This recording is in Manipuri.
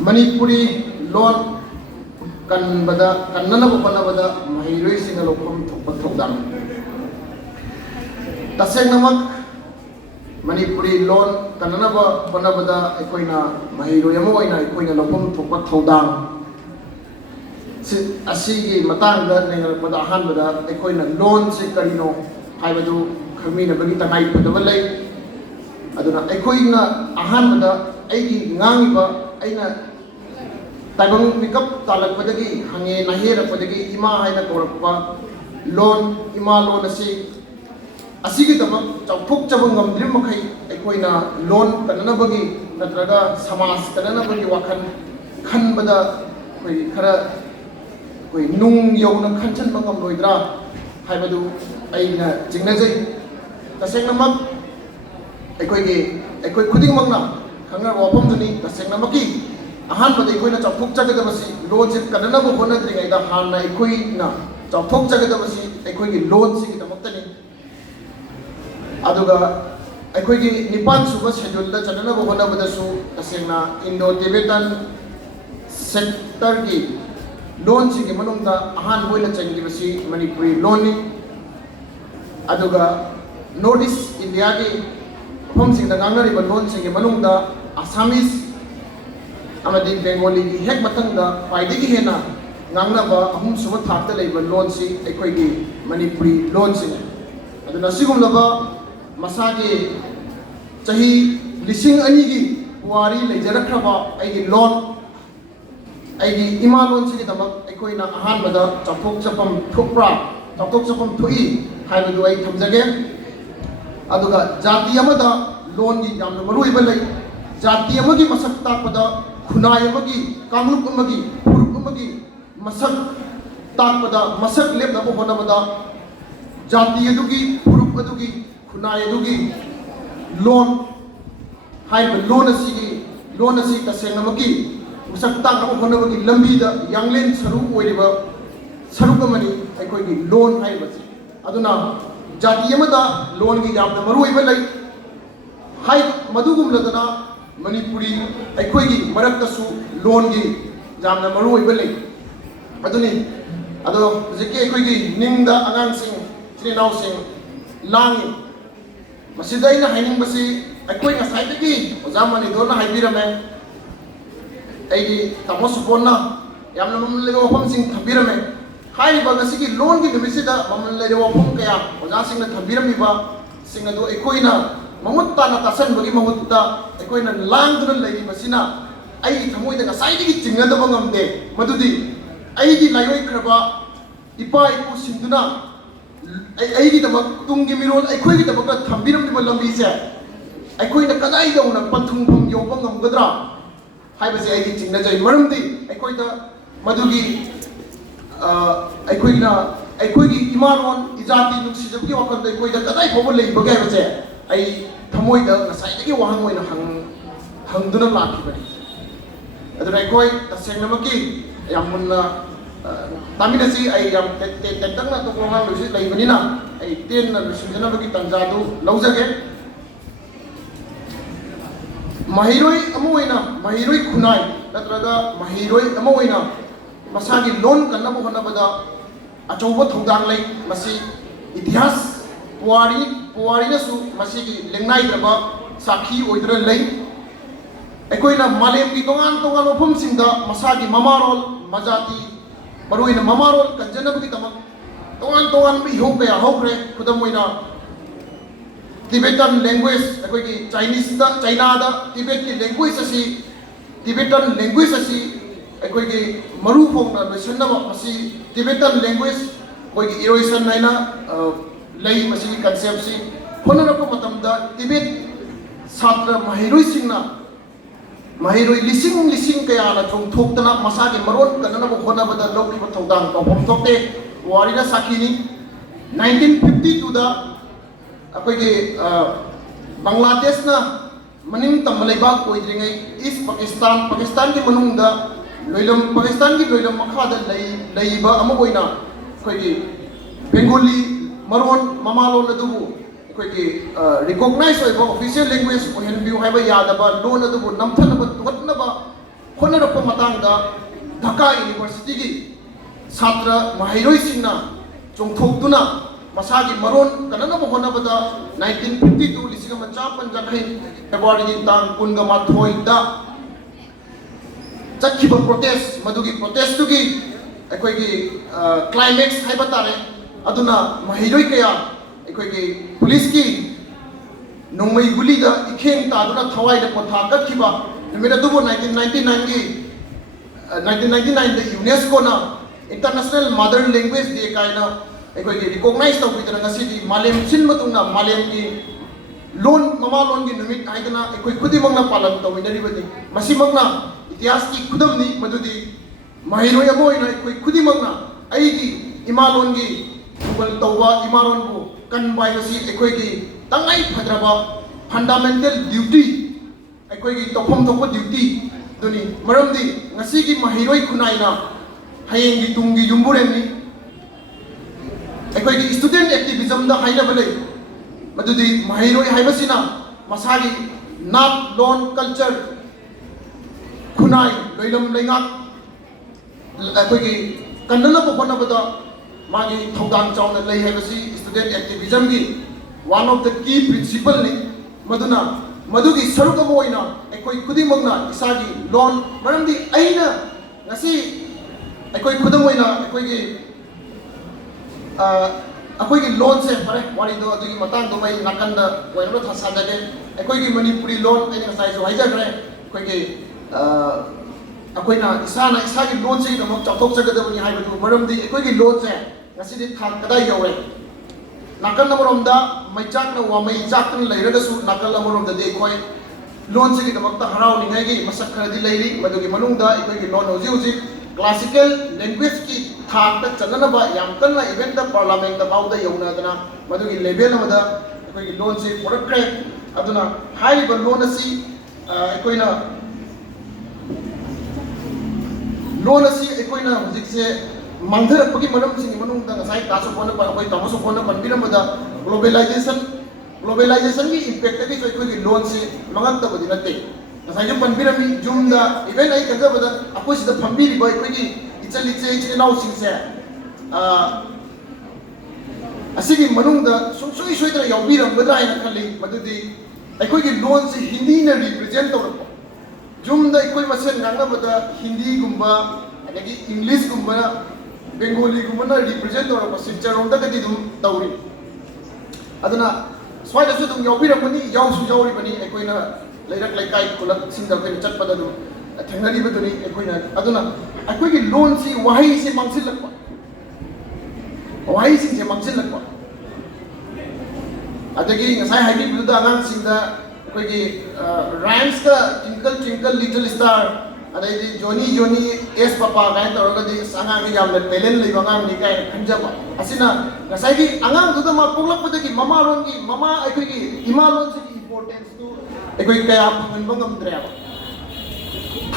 Manipuri Lon kannaba kannabada Maheiroisingna loufam thokpa thoudang tasengnamak Manipuri Lon kannaba aikoina Maheiroi ama oina aikoina loufam thokpa thoudang asigi matangda nengarpada ahanbada aikoina lon se karino haibadu khangmina bagi tangai padaba lay aduna aikoina ahanbada aigi ngangiba aina taibang mikap talakpadagi hange naherappadagi ima haina korakpa lon ima lon asigi damak chauthokchaba ngamdrim makhai aikoina lon kananabagi natraga samaj kananabagi wakhan khanbada koi khara koi nung yauna khanchan bangam loidra haibadu aina jingnajai tasengnamak aikoi khudingmakna khangna wafamduni tasengnamakki ahanbada aikoina chauthokchagadabasi lonse kananabu honadringaida hanna aikoina chauthokchagadabasi aikoigi lonsi damoktani aduga aikoigi nipan suba schedule da chananabu honabadasu tasengna Indo Tibetan sector gi lonsi gi manungda ahan boina changibasi Manipuri loni aduga Northeast India gi phomsing da ngangnariba lonsi gi manungda Assamese amadi Bengali gi hek matangda paidigi hena ngangnaba ahum suba thakta leiba lonsi aikoigi Manipuri lonsi aduna sigumlaba masagi chahi lising ani gi puari leijarakraba aigi lon aigi ima lonsi gi damak aikoina ahanbada chapok chapam thokpra chapok chapam thoi haibadu ai thamjage aduga jati amada lon gi yamna maruiba lei jati amagi masak takpada khunai amagi kamlup amagi purup amagi masak takpada masak lepnaba honabada jati adugi purup adugi khunai adugi lon haiba lon asi tasengnamakki masak taknaba honabagi lambida yanglen saru oiriba saruk amani aikoigi lon haibasi aduna jati amada lon gi yamna maruiba lei hai madugumladana Manipuri aikoigi maraktasu lon gi jamna maruiba lei aduni ado jeki aikoigi ningda angangsing trinausing langi masida ina hainingbasi aikoi ngasaidagi ojamani dona haibirame aigi tamosuponna yamna mamlego wafamsing thabirame haiba ngasigi lon gi numisida mamlego wafam kaya ojasingna thabiramiba singadu aikoina mamutta na tasan bagi mamutta aikoina langduna lei masina ai thamoida ngasaidagi jingnadaba ngamde madudi aigi layoi khraba ipa ipu sinduna aigi damak tungi miron aikoigi damak thambiramliba lambi se aikoina kadai dauna panthungpham yoba ngamgadra haibase aigi jingnajai maramdi aikoida madugi aikoigi imaron ijati nuksijabgi wakanda aikoida kadai phobo leibaga haibase ai thamoida ngasaidagi wahang oina hangduna lakhibani aduna aikoi tasengnamakki yammunna taminasi ai yam tentang na tukungang lusi laibanina ai ten na lusinjanabagi tanjadu laujage Maheiroi ama oina Maheiroi khunai natraga Maheiroi ama oina masagi lon kannaba honabada achouba thoudang lei masi itihas puari nasu masigi lengnai draba sakhi oidra lei aikoina malem gi tongan wafam singda masagi mamarol majati maruina mamarol kanjanabagi tamak tongan bi hokaya hokre kudamoina Tibetan language aikoigi Chinese da China da Tibet ki language asi Tibetan language asi aikoigi maru phongna loisanaba masi Tibetan language koigi erosion naina lei masi concept si honarapa matamda Tibet satra Maheiroisingna Maheiroi lising kaya na chongthoktana masagi maron kananaba honabada lawkiba thoudang tawpham thokte warina sakini 1952 da akoigi Bangladesh na maning tamleiba oidringai East Pakistan ki manungda loilam Pakistan ki loilam makhada leiba ama oina akoigi Bengali maron mamalon adubu akoigi recognize oiba official language ohenbiu haiba yadaba lon adubu namthanaba hotnaba होनरप मतंगदा ढाका यूनिवर्सिटी की छात्र Maheiroisingna चोंथोक्तुना मसागी मरोन कननब होनबदा 1952 लिसिंग मचापन जखै फेब्रुवारी तांग कुनगा माथोइदा चखिब प्रोटेस्ट मदुगी प्रोटेस्ट तुगी अखोगी क्लाइमेक्स हाइबा तारे अदुना Maheiroi कया अखोगी पुलिस की नोंमई गुलीदा इखेंग तादुना थवाइदा पोथा कखिबा नमेदा दुबो 1999 की 1999 द यूनेस्को ना इंटरनेशनल मदर लैंग्वेज डे काइना अखोगी रिकॉग्नाइज तौबिदना ngasi मालेम सिन मतुंगना मालेम की लोन ममा लोन की नुमित हाइदना अखोई खुदिमंगना पालन तौबिदरिबनि मसिमंगना इतिहास की खुदमनी मदुदी Maheiroi अमोइना अखोई खुदिमंगना अईगी इमालोन की गुगल तौबा इमालोन को कनबाय ngasi अखोई तंगाई फद्रबा फंडामेंटल ड्यूटी अखोई तौफम थोप ड्यूटी दुनी मरमदी ngasi की Maheiroi खुनाइना हयेंगी तुंगी युम्बुरेमनी अखोई स्टूडेंट एक्टिविज्म दा हाइनबले मदुदी Maheiroi हाइबसिना मसागी नाट लोन कल्चर खुनाई लोइलम लेंगाक अखोई कन्नना होनबदा मागी थौदांग चावना लई हाइबसी स्टूडेंट एक्टिविज्म की one of the key principle ने मदुना मदुगी सरुक अमोइना अखोई खुदिमंगना इसागी लोन मरमदी अइना ngasi अखोई खुदमोइना अखोई लोन से फरे वारी दो अदुगी मतंग दो मई नाकंदा वयनो थासादगे अखोई Manipuri Lon अने ngасai जो हाइजग्रे अखोइना इसाना इसागी लोन से दमक चौथोक जगदबनी हाइबदु मरमदी अखोई लोन से ngasi थान कदा यौवे नाकल नमरोमदा मैचाकना वामै चाकन लैरगसु नाकल नमरोमदा दे अखोई लोन से दमक हराउनिंगैगी मसक खरदी लैरी मदुगी मनुंगदा अखोई लोन होजी होजी क्लासिकल लैंग्वेज की थाक चलनबा याम कन्ना इवेंट द पार्लियामेंट द बाउदा यौनादना मदुगी लेवल अमदा अखोई लोन से पुरक्रे अदुना हाइब लोन असि अखोइना लोन असि अखोइना हुजिक से मांगधरपगी मरमसिंग मनुंगदा ngасai तासो कोन पर अखोई तमसो कोन पनबिरमदा ग्लोबलाइजेशन की इंपैक्ट की अखोई लोन से मंगक्तबदि नते ngасai जो पनबिरमी जुमदा इवेंट आई कजबदा अखोई सिदा फंबिरिबा अखोई इचलिचे इचनाउ सिंसे असिगी मनुंगदा सुंसुई सोइदरा याउबिरमगदा हाइना खल्ली मदुदी अखोई लोन से हिंदी ना रिप्रेजेंट तौरपा जुमदा अखोई मसेन गांगबदा हिंदी गुंबा अदगी इंग्लिश गुंबा बेंगोली गुंबा रिप्रेजेंट तौरपा सिलचर रोंदगदी दुम तौरी अदना स्वाइदसु दुम याउबिरमनी याउसु याउरिबनी अखोइना लैरक लैकाई खुलक सिंदा खै चटपदा दुम थेंगरिबदुनी अखोइना अदना अखोई लोन से वही से मांगसिलकपा वही से मांगसिलकपा अदगी ngасai हाइबिबुदा अगांसिंदा अखोई राइम्स का ट्विंकल ट्विंकल लिटिल स्टार अदगी जोनी जोनी एस पापा गाय तौरगदी सांगांगी यामना टैलेंट लेबा गांगनी गाय खंजबा असिना ngасai की अंगांगदुदा मा पोगलपदगी ममा लोन की ममा अखोई इमा लोन से इंपोर्टेंस तु अखोई कया फंगनबा ngमद्रेबा